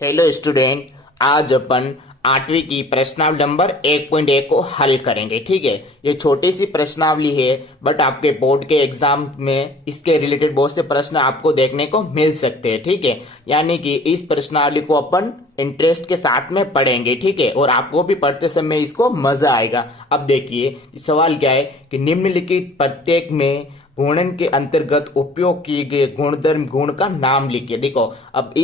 Hello student. आज अपन आठवीं की प्रश्नावली नंबर 1.1 को हल करेंगे। ठीक है, ये छोटी सी प्रश्नावली है, बट आपके बोर्ड के एग्जाम में इसके रिलेटेड बहुत से प्रश्न आपको देखने को मिल सकते हैं। ठीक है, यानी कि इस प्रश्नावली को अपन इंटरेस्ट के साथ में पढ़ेंगे। ठीक है, और आपको भी पढ़ते समय इसको मजा आएगा। अब देखिए सवाल क्या है कि निम्नलिखित प्रत्येक में गुणन के अंतर्गत उपयोग किए गए गुणधर्म गुण का नाम लिखिए। देखो, अब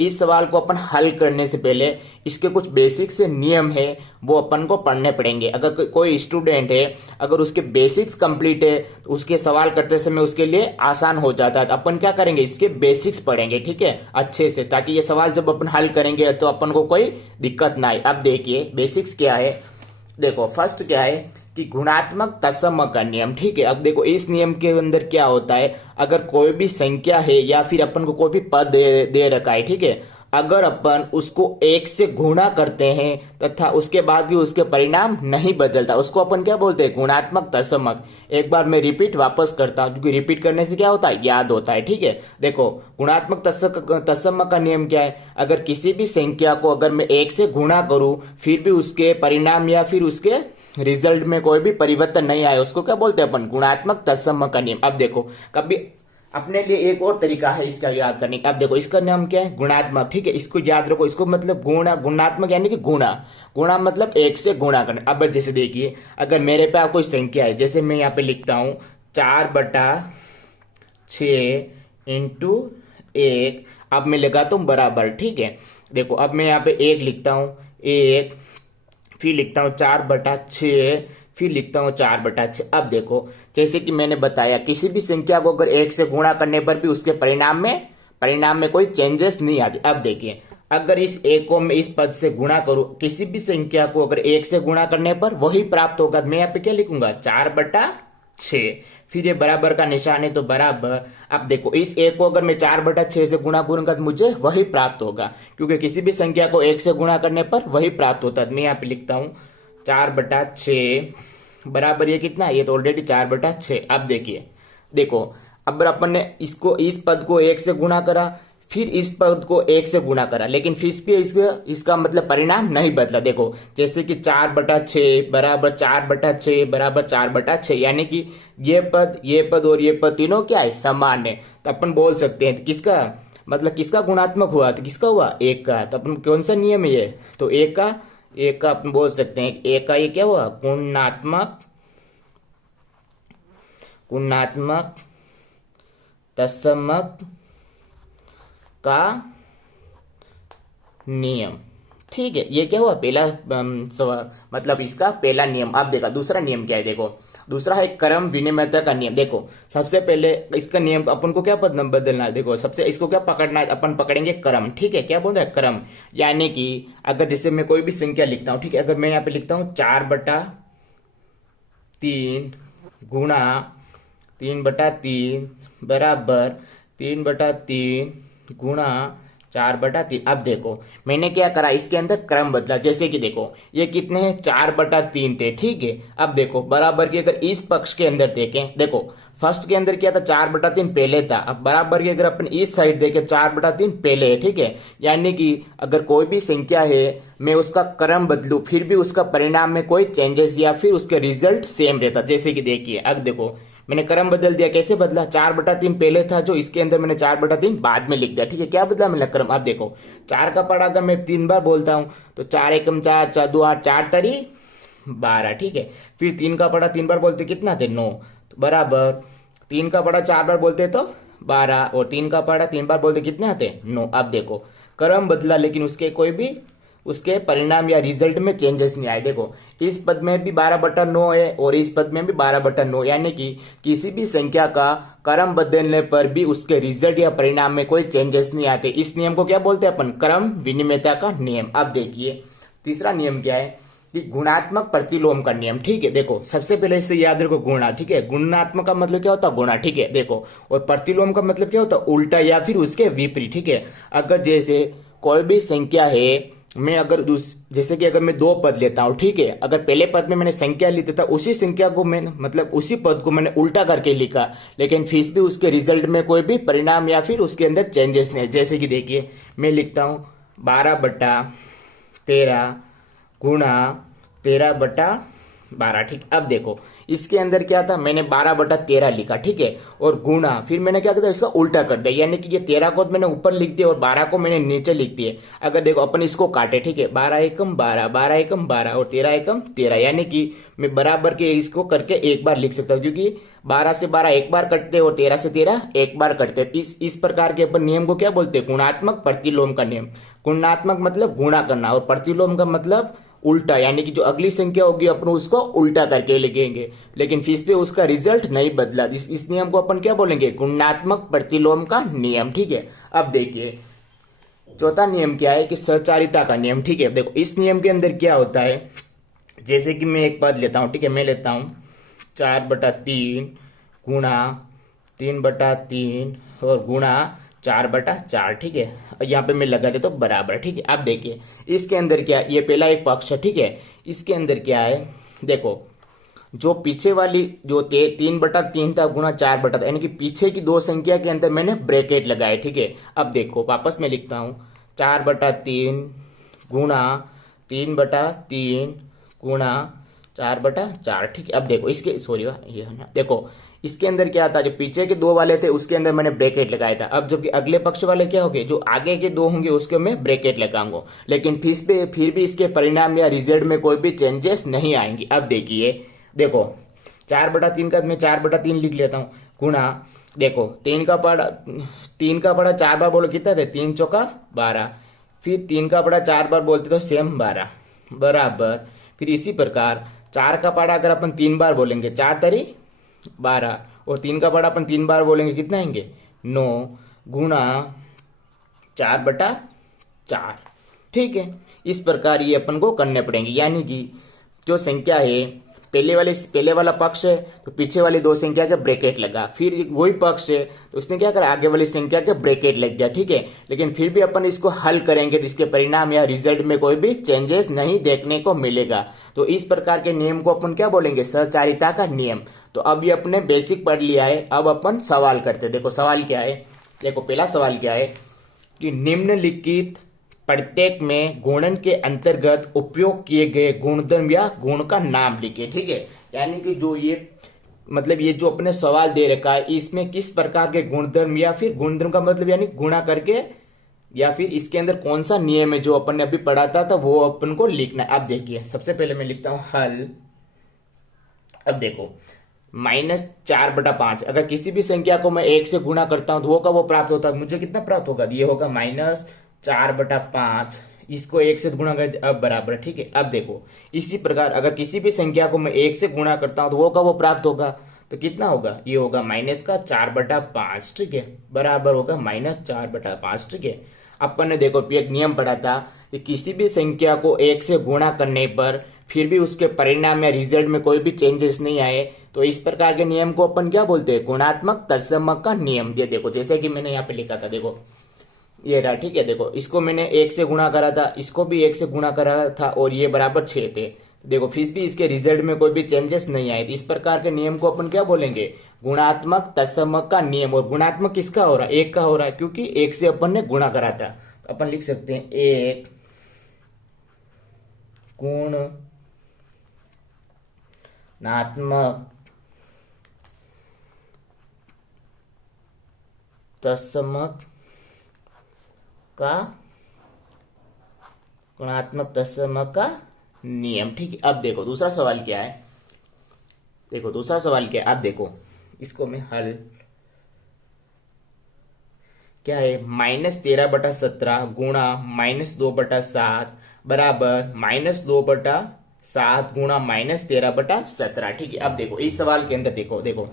इस सवाल को अपन हल करने से पहले इसके कुछ बेसिक से नियम है वो अपन को पढ़ने पड़ेंगे। अगर कोई स्टूडेंट है, अगर उसके बेसिक्स कंप्लीट है तो उसके सवाल करते समय उसके लिए आसान हो जाता है। तो अपन क्या करेंगे, इसके बेसिक्स पढ़ेंगे। ठीक है, अच्छे से, ताकि ये सवाल जब अपन हल करेंगे तो अपन को कोई दिक्कत ना आए। अब देखिए बेसिक्स क्या है। देखो फर्स्ट क्या है कि गुणात्मक तत्सम का नियम। ठीक है, अब देखो इस नियम के अंदर क्या होता है, अगर कोई भी संख्या है या फिर अपन को कोई भी पद दे रखा है, ठीक है, अगर अपन उसको एक से गुणा करते हैं तथा उसके बाद भी उसके परिणाम नहीं बदलता, उसको अपन क्या बोलते हैं, गुणात्मक तत्समक। एक बार मैं रिपीट वापस करता हूं, क्योंकि रिपीट करने से क्या होता है, याद होता है। ठीक है, देखो गुणात्मक तत्समक का नियम क्या है, अगर किसी भी संख्या को अगर मैं एक से गुणा करूं फिर भी उसके परिणाम या फिर उसके रिजल्ट में कोई भी परिवर्तन नहीं आया, उसको क्या बोलते हैं अपन, गुणात्मक तत्सम का नियम। अब देखो कभी अपने लिए एक और तरीका है इसका याद करने का। अब देखो इसका नाम क्या है, गुणात्मक। ठीक है, इसको याद रखो, इसको मतलब गुणात्मक यानी कि गुणा। गुणा मतलब एक से गुणा करना। अब जैसे देखिए अगर मेरे पास कोई संख्या है, जैसे मैं यहाँ पे लिखता हूं 4/6 इंटू 1। अब मैं लगाता हूं बराबर। ठीक है, देखो अब मैं यहाँ पे 1 लिखता हूं, 1, फिर लिखता हूं 4/6, फिर लिखता हूं 4/6। अब देखो जैसे कि मैंने बताया, किसी भी संख्या को अगर 1 से गुणा करने पर भी उसके परिणाम में कोई चेंजेस नहीं आते। अब देखिए अगर इस एक को मैं इस पद से गुणा करूं, किसी भी संख्या को अगर 1 से गुणा करने पर वही प्राप्त होगा, मैं यहाँ पे क्या लिखूंगा, 4/6, फिर ये बराबर का निशान है तो बराबर। अब देखो इस एक को अगर मैं 4/6 से गुणा करूंगा तो मुझे वही प्राप्त होगा, क्योंकि किसी भी संख्या को 1 से गुणा करने पर वही प्राप्त होता है। मैं यहाँ पे लिखता हूं 4/6 बराबर ये कितना, ये तो ऑलरेडी 4/6। अब देखिए, देखो अब अपन ने इसको, इस पद को 1 से गुणा करा, फिर इस पद को 1 से गुणा करा, लेकिन फिर भी इसका मतलब परिणाम नहीं बदला। देखो जैसे कि 4/6 बराबर 4/6 बराबर 4/6, यानी कि ये पद और ये पद तीनों क्या है, समान है। तो अपन बोल सकते हैं किसका मतलब किसका गुणात्मक हुआ, तो किसका हुआ, एक का। तो अपन कौन सा नियम है ये, तो एक का अपन बोल सकते हैं, एक का ये क्या हुआ, गुणात्मक तत्समक का नियम। ठीक है, ये क्या हुआ, पहला मतलब इसका पहला नियम। अब देखा दूसरा नियम क्या है, देखो दूसरा है क्रम विनिमयता का नियम। देखो सबसे पहले इसका नियम अपन को क्या बदलना है, देखो सबसे इसको क्या पकड़ना है, अपन पकड़ेंगे क्रम। ठीक है, क्या बोलते हैं, क्रम। यानी कि अगर जैसे मैं कोई भी संख्या लिखता हूं, ठीक है, अगर मैं यहाँ पे लिखता हूं 4/3 गुणा 3/3 बराबर 3/3 गुणा 4/3। अब देखो मैंने क्या करा, इसके अंदर क्रम बदला। जैसे कि देखो ये कितने हैं, 4/3 थे। ठीक है, अब देखो बराबर की अगर इस पक्ष के अंदर देखें, देखो फर्स्ट के अंदर क्या था, 4/3 पहले था। अब बराबर की अगर अपन इस साइड देखें, 4/3 पहले है। ठीक है, यानी कि अगर कोई भी संख्या है, मैं उसका क्रम बदलू फिर भी उसका परिणाम में कोई चेंजेस या फिर उसके रिजल्ट सेम रहता। जैसे कि देखिए अब देखो मैंने क्रम बदल दिया, कैसे बदला, 4/3 पहले था जो, इसके अंदर मैंने 4/3 बाद में लिख दिया। ठीक है, क्या बदला मैंने, क्रम। अब देखो 4 का पढ़ा अगर मैं 3 बार बोलता हूं तो 4 एकम 4, 4 2 8, 4 तरी 12। ठीक है, फिर 3 का पढ़ा 3 बार बोलते कितना थे, 9, तो बराबर 3 का पढ़ा 4 बार बोलते तो 12, और 3 का पढ़ा 3 बार बोलते कितने आते, 9। अब देखो क्रम बदला लेकिन उसके परिणाम या रिजल्ट में चेंजेस नहीं आए। देखो इस पद में भी 12/9 है और इस पद में भी 12/9, यानी कि किसी भी संख्या का क्रम बदलने पर भी उसके रिजल्ट या परिणाम में कोई चेंजेस नहीं आते। इस नियम को क्या बोलते हैं अपन, क्रम विनिमयता का नियम। अब देखिए तीसरा नियम क्या है कि गुणात्मक प्रतिलोम का नियम। ठीक है, देखो सबसे पहले इससे याद रखो गुणा। ठीक है, गुणात्मक का मतलब क्या होता है, गुणा। ठीक है, देखो और प्रतिलोम का मतलब क्या होता है, उल्टा या फिर उसके विपरीत। ठीक है, अगर जैसे कोई भी संख्या है, मैं अगर जैसे कि अगर मैं 2 पद लेता हूं, ठीक है, अगर पहले पद में मैंने संख्या ली तथा उसी संख्या को मैंने मतलब उसी पद को मैंने उल्टा करके लिखा, लेकिन फिर भी उसके रिजल्ट में कोई भी परिणाम या फिर उसके अंदर चेंजेस नहीं है। जैसे कि देखिए मैं लिखता हूं 12/13 गुणा 13/12। ठीक, अब देखो इसके अंदर क्या था, मैंने 12/13 लिखा, ठीक है, और गुणा, फिर मैंने क्या किया, इसका उल्टा कर दिया, यानी कि ये 13 को मैंने ऊपर लिख दिया और 12 को मैंने नीचे लिख दिया। अगर देखो अपन इसको काटे, ठीक है, 12 एकम 12, 12 एकम 12 और 13 एकम 13, यानी कि मैं बराबर के इसको करके एक बार लिख सकता हूँ, क्योंकि 12 से 12 एक बार कटते और 13 से 13 एक बार कटते। इस प्रकार के अपन नियम को क्या बोलते हैं, गुणात्मक प्रतिलोम का नियम। गुणात्मक मतलब गुणा करना और प्रतिलोम का मतलब उल्टा, यानी कि जो अगली संख्या होगी अपन उसको उल्टा करके लिखेंगे, लेकिन फिर पे उसका रिजल्ट नहीं बदला। इस नियम को अपन क्या बोलेंगे, गुणात्मक प्रतिलोम का नियम। ठीक है, अब देखिए चौथा नियम क्या है कि सहचारिता का नियम। ठीक है, देखो इस नियम के अंदर क्या होता है, जैसे कि मैं एक पद लेता हूं, ठीक है, मैं लेता हूं 4/3 गुणा 3/3 और गुणा 4/4। ठीक है, यहाँ पे मैं लगा देता हूँ बराबर। ठीक है, अब देखिए इसके अंदर क्या, ये पहला एक पक्ष है, ठीक है, इसके अंदर क्या है, देखो जो पीछे वाली जो 3/3 था गुणा 4/3, यानी कि पीछे की दो संख्या के अंदर मैंने ब्रैकेट लगाए। ठीक है, अब देखो वापस मैं लिखता हूं 4/3 गुणा 3/3 गुणा 4/4। ठीक है, अब देखो इसके सॉरी ये है ना, देखो इसके अंदर क्या था, जो पीछे के दो वाले थे उसके अंदर मैंने ब्रैकेट लगाया था। अब जो कि अगले पक्ष वाले क्या होंगे, जो आगे के दो होंगे उसके मैं ब्रैकेट लगाऊंगा, लेकिन फिर भी इसके परिणाम या रिजल्ट में कोई भी चेंजेस नहीं आएंगे। अब देखिए, देखो 4/3 का मैं 4/3 लिख लेता हूँ गुणा, देखो 3 का पड़ा 4 बार बोलो कितना थे, 3 × 4 = 12, फिर 3 का पड़ा 4 बार बोलते तो सेम 12 बराबर। फिर इसी प्रकार 4 का पड़ा अगर अपन 3 बार बोलेंगे 4×3 = 12 और 3 का पड़ा अपन 3 बार बोलेंगे कितना आएंगे 9 गुणा 4/4। ठीक है, इस प्रकार ये अपन को करने पड़ेंगे, यानी कि जो संख्या है पहले वाला पक्ष है तो पीछे वाली दो संख्या के ब्रैकेट लगा, फिर वही पक्ष है तो उसने क्या करा, आगे वाली संख्या के ब्रैकेट लग गया। ठीक है, लेकिन फिर भी अपन इसको हल करेंगे तो इसके परिणाम या रिजल्ट में कोई भी चेंजेस नहीं देखने को मिलेगा। तो इस प्रकार के नियम को अपन क्या बोलेंगे, सहचारिता का नियम। तो अब ये अपने बेसिक पढ़ लिया है, अब अपन सवाल करते। देखो सवाल क्या है, देखो पहला सवाल क्या है कि निम्नलिखित प्रत्येक में गुणन के अंतर्गत उपयोग किए गए गुणधर्म या गुण का नाम लिखे। ठीक है, यानी कि जो ये मतलब ये जो अपने सवाल दे रखा है इसमें किस प्रकार के गुणधर्म, या फिर गुणधर्म का मतलब यानी गुणा करके, या फिर इसके अंदर कौन सा नियम है जो अपन ने अभी पढ़ा था तो वो अपन को लिखना है। अब देखिए सबसे पहले मैं लिखता हूं हल। अब देखो -4/5 अगर किसी भी संख्या को मैं 1 से गुणा करता हूं तो वो का वो प्राप्त होता है, मुझे कितना प्राप्त होगा, ये होगा -4/5, इसको 1 से गुणा कर अब बराबर। ठीक है, अब देखो इसी प्रकार अगर किसी भी संख्या को मैं 1 से गुणा करता हूं तो वो का वो प्राप्त होगा, तो कितना होगा, ये होगा -4/5। ठीक है, बराबर होगा -4/5। ठीक है, अपन ने देखो एक नियम पढ़ा था कि किसी भी संख्या को 1 से गुणा करने पर फिर भी उसके परिणाम या रिजल्ट में कोई भी चेंजेस नहीं आए तो इस प्रकार के नियम को अपन क्या बोलते हैं, गुणात्मक तत्समक का नियम। ये देखो जैसे कि मैंने यहाँ पे लिखा था, देखो ये रहा। ठीक है, देखो इसको मैंने 1 से गुणा करा था, इसको भी 1 से गुणा करा था और ये बराबर 6 थे। देखो फिर भी इसके रिजल्ट में कोई भी चेंजेस नहीं आए, तो इस प्रकार के नियम को अपन क्या बोलेंगे, गुणात्मक तत्समक का नियम। और गुणात्मक किसका हो रहा है, 1 का हो रहा है, क्योंकि 1 से अपन ने गुणा करा था। तो अपन लिख सकते हैं 1 गुणात्मक तत्समक का नियम। ठीक है, अब देखो दूसरा सवाल क्या है, देखो दूसरा सवाल क्या है, अब देखो इसको मैं हल क्या है, -13/17 गुणा -2/7 बराबर -2/7 गुणा -13/17। ठीक है, अब देखो इस सवाल के अंदर देखो देखो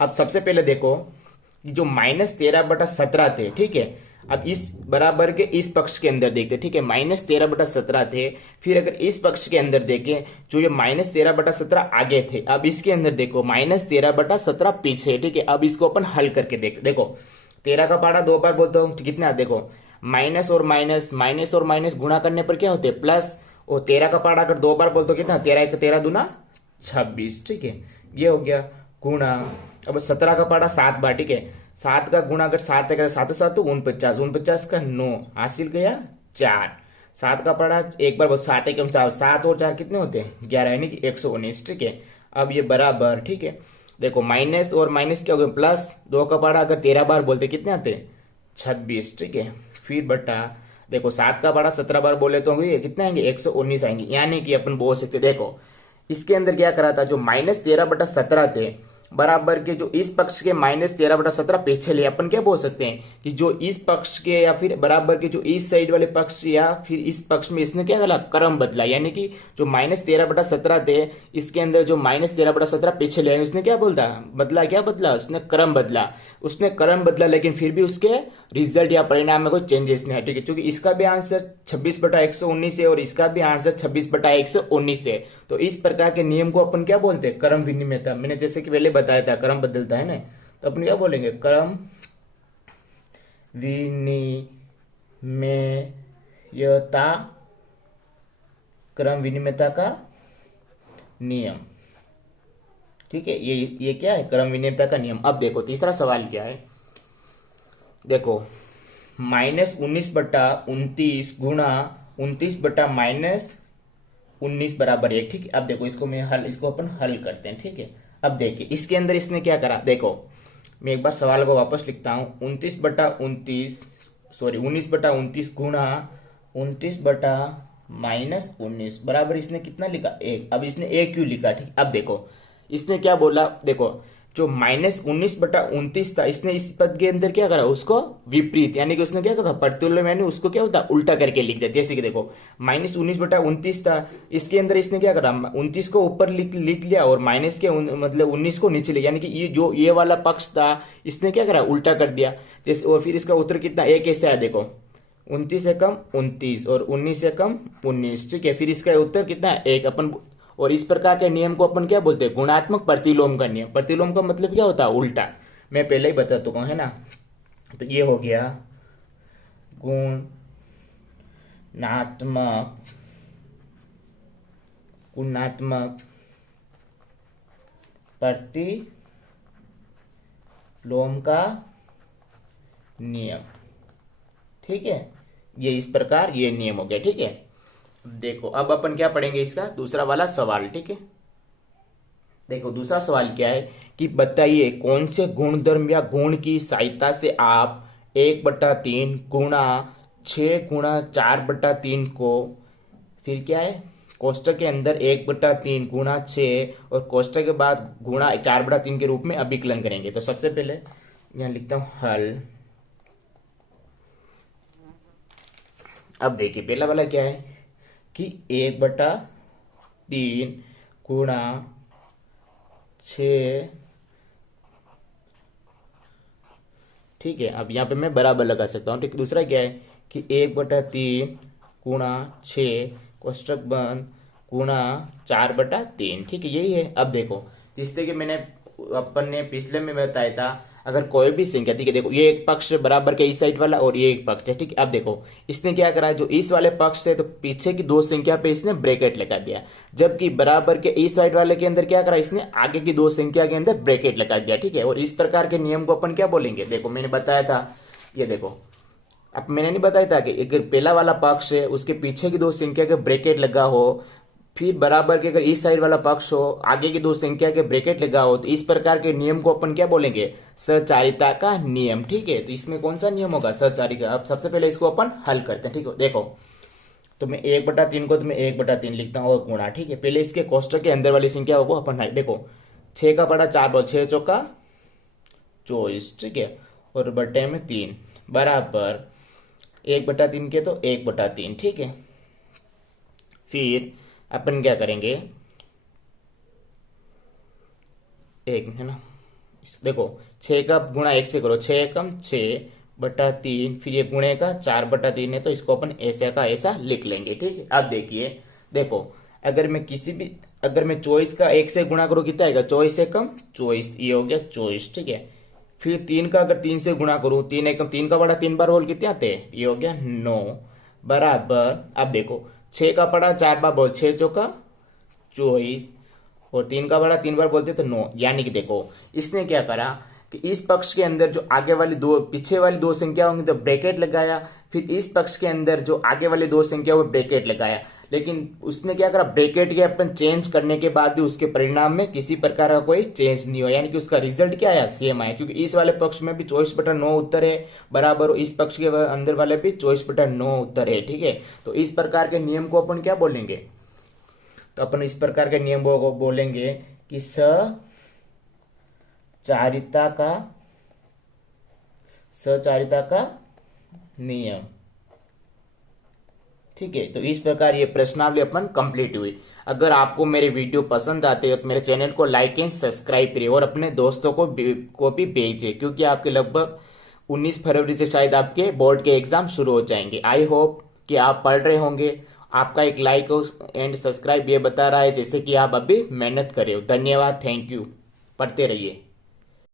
अब सबसे पहले देखो जो -13/17 थे, ठीक है, अब इस बराबर के इस पक्ष के अंदर देखते। ठीक है, -13/17 थे, फिर अगर इस पक्ष के अंदर देखें जो ये -13/17 आगे थे, अब इसके अंदर देखो -13/17 पीछे। ठीक है, अब इसको अपन हल करके देखते। देखो 13 का पहाड़ा 2 बार बोलता हूं तो कितना, देखो माइनस और माइनस गुणा करने पर क्या होते हैं प्लस, और 13 का पहाड़ा अगर 2 बार बोलते हो कितना, 13 × 13 दूना 26। ठीक है, ये हो गया गुणा। अब 17 का पहाड़ा 7 बार। ठीक है, 7 का गुणा अगर 7 है 7 7 तो 49 का 9 हासिल गया 4। 7 का पढ़ा एक बार, 7 एकम 4, 7 और 4 कितने होते हैं 11, यानी कि 119। ठीक है, अब ये बराबर, ठीक है, देखो माइनस और माइनस क्या हो गया प्लस, 2 का पढ़ा अगर 13 बार बोलते कितने आते हैं 26। ठीक है, फिर बटा, देखो 7 का पढ़ा 17 बार बोले तो ये कितने आएंगे 119 आएंगे, यानी कि अपन बोल सकते देखो इसके अंदर क्या करा था, जो -13/17 थे बराबर के जो इस पक्ष के -13/17 पीछे ले, अपन क्या बोल सकते हैं कि जो इस पक्ष के या फिर बराबर के जो इस साइड वाले पक्ष या फिर इस पक्ष में इसने क्या करा क्रम बदला, यानी कि जो -13/17 थे इसके अंदर जो -13/17 पीछे ले उसने क्या बोलता बदला, क्या बदला उसने क्रम बदला, उसने क्रम बदला, लेकिन फिर भी उसके रिजल्ट या परिणाम में कोई चेंजेस नहीं है। ठीक है, क्योंकि इसका भी आंसर 26/119 है और इसका भी आंसर 26/119 है, तो इस प्रकार के नियम को अपन क्या बोलते हैं क्रम विनिमयता। मैंने जैसे कि पहले बताया था क्रम बदलता है ना, तो अपन क्या बोलेंगे क्रम विनिमयता, क्रम विनिमयता का नियम। ठीक है, ये क्या है क्रम विनिमयता का नियम। अब देखो तीसरा सवाल क्या है, देखो -19/29 गुणा 29/-19 बराबर 1। ठीक है, अब देखो इसको अपन हल करते हैं। ठीक है, अब देखिए इसके अंदर इसने क्या करा, देखो मैं एक बार सवाल को वापस लिखता हूं, 19/29 गुणा 29/-19 बराबर इसने कितना लिखा 1। अब इसने 1 क्यों लिखा, ठीक, अब देखो इसने क्या बोला, देखो जो -19/29 था इसने इस पद के अंदर क्या करा उसको विपरीत, यानी कि उसने क्या करा प्रतिलोम, यानी उसको क्या होता उल्टा करके लिख दिया। जैसे कि देखो -19/29 था, इसके अंदर इसने क्या करा 29 को ऊपर लिख लिया और माइनस के मतलब 19 को नीचे लिया, यानी कि ये वाला पक्ष था इसने क्या करा उल्टा कर दिया। जैसे और फिर इसका उत्तर कितना 1 कैसे आया, देखो 29 एकम 29 और 19 एकम 19। ठीक है, फिर इसका उत्तर कितना 1 अपन, और इस प्रकार के नियम को अपन क्या बोलते हैं गुणात्मक प्रतिलोम का नियम। प्रतिलोम का मतलब क्या होता है उल्टा, मैं पहले ही बता चुका हूं है ना। तो ये हो गया गुणात्मक प्रतिलोम का नियम। ठीक है, ये इस प्रकार ये नियम हो गया। ठीक है, देखो अब अपन क्या पढ़ेंगे इसका दूसरा वाला सवाल। ठीक है, देखो दूसरा सवाल क्या है कि बताइए कौन से गुणधर्म या गुण की सहायता से आप 1/3 गुणा 6 गुणा 4/3 को, फिर क्या है कोष्टक के अंदर 1/3 गुणा 6 और कोष्टक के बाद गुणा 4/3 के रूप में अभिकलन करेंगे। तो सबसे पहले यहां लिखता हूं हल। अब देखिए पहला वाला क्या है कि 1/3 गुणा 6। ठीक है, अब यहाँ पे मैं बराबर लगा सकता हूँ। ठीक, दूसरा क्या है कि 1/3 गुणा 6 कोष्टक बंद गुणा 4/3। ठीक है, यही है। अब देखो जिस तरह कि मैंने अपन ने पिछले में बताया था, अगर कोई भी संख्या, ठीक है देखो ये एक पक्ष बराबर के इस साइड वाला और ये एक पक्ष है। ठीक है, अब देखो इसने क्या करा, जो इस वाले पक्ष से तो पीछे की दो संख्या पे इसने ब्रैकेट लगा दिया, जबकि बराबर के इस साइड वाले के अंदर क्या करा इसने आगे की दो संख्या के अंदर ब्रैकेट लगा दिया। ठीक है, और इस प्रकार के नियम को अपन क्या बोलेंगे, देखो मैंने बताया था, ये देखो अब मैंने नहीं बताया था कि अगर पहला वाला पक्ष है उसके पीछे की दो संख्या के ब्रैकेट लगा हो, फिर बराबर के अगर इस साइड वाला पक्ष हो आगे की दो संख्या के ब्रैकेट लगा हो, तो इस प्रकार के नियम को अपन क्या बोलेंगे सहचारिता का नियम। ठीक है, तो इसमें कौन सा नियम होगा सहचारिता। अब सबसे पहले इसको अपन हल करते हैं। ठीक है, देखो तो मैं 1/3 को तो मैं 1/3 लिखता हूँ और गुणा। ठीक है, पहले इसके कोष्टक के अंदर वाली संख्या को अपन देखो 6 का पड़ा 4 बोल 6 चौका 24। ठीक है, और बटे में 3 बराबर 1/3 के तो 1/3। ठीक है, फिर अपन क्या करेंगे एक है ना, देखो 6 का गुणा 1 से करो 6 एकम 6/3, फिर ये गुणे का 4/3 है तो इसको अपन ऐसा का ऐसा लिख लेंगे। ठीक है, अब देखिए देखो अगर मैं 24 का 1 से गुणा करूँ कितना आएगा 24 एकम 24, ये हो गया 24। ठीक है, फिर 3 का अगर 3 से गुणा करूं 3 एकम 3 का बड़ा 3 बार बोल कितने आते हैं, ये हो गया 9 बराबर। अब देखो 6 का बड़ा 4 बार बोल 6 चौका 24 और 3 का बड़ा 3 बार बोलते तो 9, यानी कि देखो इसने क्या करा कि इस पक्ष के अंदर जो आगे वाली दो पीछे वाली दो संख्या होंगी तो ब्रैकेट लगाया, फिर इस पक्ष के अंदर जो आगे वाली दो संख्या वो ब्रैकेट लगाया। लेकिन उसने क्या करा, ब्रैकेट के अपन चेंज करने के बाद भी उसके परिणाम में किसी प्रकार का कोई चेंज नहीं हुआ, यानी कि उसका रिजल्ट क्या आया, सेम आया। क्योंकि इस वाले पक्ष में भी 24/9 उत्तर है बराबर, इस पक्ष के अंदर वाले भी 24/9 उत्तर है। ठीक है, तो इस प्रकार के नियम को अपन क्या बोलेंगे, तो अपन इस प्रकार के नियम को बोलेंगे कि सचारिता का नियम। ठीक है, तो इस प्रकार ये प्रश्नावली अपन कंप्लीट हुई। अगर आपको मेरे वीडियो पसंद आते हैं तो मेरे चैनल को लाइक एंड सब्सक्राइब करिए और अपने दोस्तों को भी भेजिए, क्योंकि आपके लगभग 19 फरवरी से शायद आपके बोर्ड के एग्जाम शुरू हो जाएंगे। आई होप कि आप पढ़ रहे होंगे। आपका एक लाइक एंड सब्सक्राइब ये बता रहा है जैसे कि आप अभी मेहनत कर रहे हो। धन्यवाद, थैंक यू, पढ़ते रहिए।